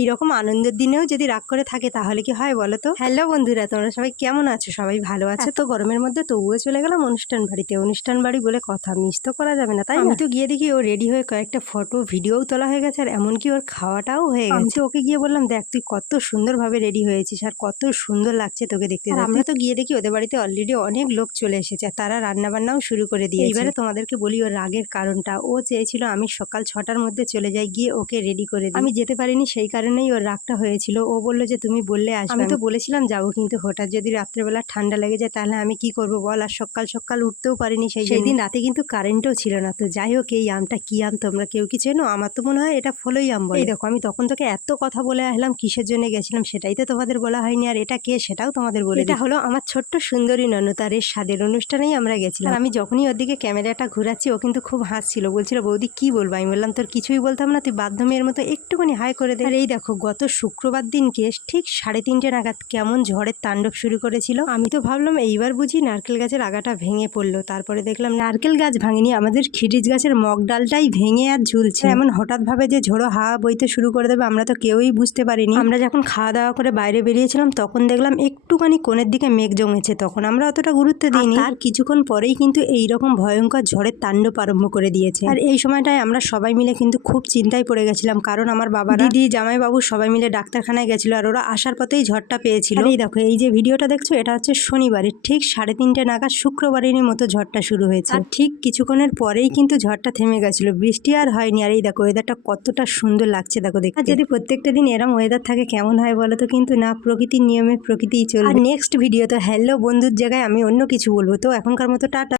এইরকম আনন্দের দিনেও যদি রাগ করে থাকে তাহলে কি হয় বলো তো? হ্যালো বন্ধুরা, তোমরা সবাই কেমন আছো? সবাই ভালো আছো তো? গরমের মধ্যে তবুও চলে গেলাম অনুষ্ঠান বাড়িতে। অনুষ্ঠান বাড়ি বলে কথা, মিস তো করা যাবে না, তাই আমি তো গিয়ে দেখি ও রেডি হয়ে কয়েকটা ফটো ভিডিওও তোলা হয়ে গেছে, আর এমনকি ওর খাওয়াটাও হয়ে গেছে। আমি তো ওকে গিয়ে বললাম, দেখ তুই কত সুন্দরভাবে রেডি হয়েছিস আর কত সুন্দর লাগছে তোকে দেখতে। আর আমরা তো গিয়ে দেখি ওদের বাড়িতে অলরেডি অনেক লোক চলে এসেছে, আর তারা রান্না বান্নাও শুরু করে দিয়েছে। এবারে তোমাদেরকে বলি ওর রাগের কারণটা। ও চেয়েছিল আমি সকাল 6টার মধ্যে চলে যাই, গিয়ে ওকে রেডি করে দিই। আমি যেতে পারিনি, সেই কারণেই ওর রাগটা হয়েছিল। ও বললো যে তুমি বললে আসবে। আমি তো বলেছিলাম যাবো, কিন্তু হঠাৎ যদি রাত্রেবেলা ঠান্ডা লেগে যায় তাহলে আমি কি করবো বল। আর সকাল সকাল উঠতেও পারিনি সেই দিন রাতে, কিন্তু কারেন্টও ছিল না। তো যাই হোক, এই আমটা কি আম তোমরা কেউ কি চেনো? আমার তো মনে হয় এটা ফলই আম বলে। এই দেখো, আমি তখন তোকে এত কথা বলে আসলাম, কিসের জন্য গেছিলাম সেটাই তো তোমাদের বলা হয়নি। আর এটা কে সেটাও তোমাদের বলে। এটা হলো আমার ছোট্ট সুন্দরী ননদ, আর এর স্বাদের অনুষ্ঠানেই আমরা গেছিলাম। আর আমি যখনই ওর দিকে ক্যামেরাটা ঘুরাচ্ছি ও কিন্তু খুব হাসছিল, বলছিল বৌদি কি বলবো। আমি বললাম তোর কিছুই বলতাম না, তুই বাধ্য মেয়ের মতো একটুখানি হাই করে দে। আর এই দেখো, গত শুক্রবার দিনকে ঠিক 3:30 নাগাদ কেমন ঝড়ের তাণ্ডব শুরু করেছিল। আমি তো ভাবলাম এইবার বুঝি নারকেল গাছের আগাটা ভেঙে পড়লো। তারপরে দেখলাম নারকেল গাছ ভাঙেনি, আমাদের খিরিজ গাছের মগ ডালটাই ভেঙে আর ঝুলছে। এমন হঠাৎ ভাবে যে ঝোড়ো হাওয়া বইতে শুরু করে দেবে আমরা তো কেউই বুঝতে পারিনি। আমরা যখন খাওয়া দাওয়া করে বাইরে বেরিয়েছিলাম তখন দেখলাম একটুখানি কোণের দিকে মেঘ জমেছে, তখন আমরা অতটা গুরুত্ব দিইনি। আর কিছুক্ষণ পরেই কিন্তু এইরকম ভয়ঙ্কর ঝড়ের তাণ্ডব আরম্ভ করে দিয়েছে। আর এই সময়টায় আমরা সবাই মিলে কিন্তু খুব চিন্তায় পড়ে গেছিলাম, কারণ আমার বাবা, দিদি, জামাইবাবু সবাই মিলে ডাক্তারখানায় গেছিল, আর ওরা আসার পথেই ঝড়টা পেয়েছিল। আর এই দেখো, এই যে ভিডিওটা দেখছো এটা হচ্ছে শনিবারের ঠিক 3:30 নাগাদ শুক্রবারেরই মতো ঝড়টা শুরু হয়েছে। আর ঠিক কিছুক্ষণের পরেই কিন্তু ঝড়টা থেমে গেছিল, বৃষ্টি আর হয়নি। আর এই দেখো ওয়েদারটা কতটা সুন্দর লাগছে দেখো দেখতে। আর যদি প্রত্যেকটা দিন এরম ওয়েদার থাকে কেমন হয় বলো তো? কিন্তু না, প্রকৃতির নিয়মে প্রকৃতিই চলবে। আর নেক্সট ভিডিও তো হ্যালো বন্ধুর জায়গায় আমি অন্য কিছু বলবো। তো এখনকার মতো টাটা।